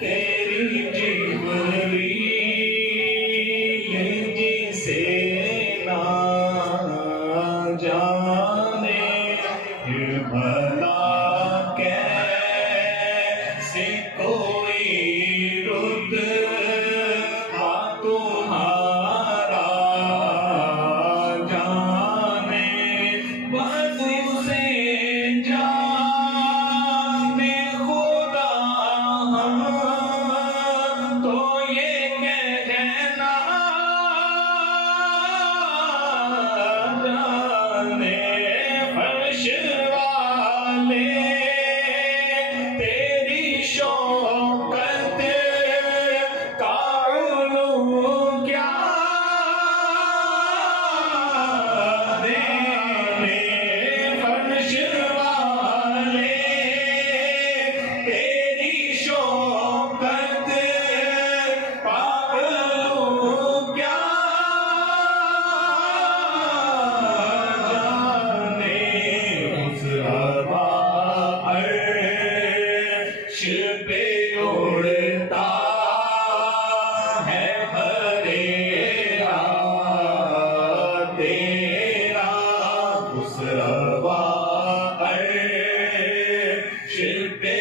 तेरी जिबरी जिसे ना जाने भला कैसे कोई रुतबा तुम्हारा जाने बस उसे जाने खुदा हम तो ये कहना जाने फर्श वाले तेरी शौकत का उलूम क्या देने फर्श वाले तेरी शौकत का उलूम क्या जाने उस हवा अर्श पे उड़ता है भरेरा तेरा उस हवा अर्श पे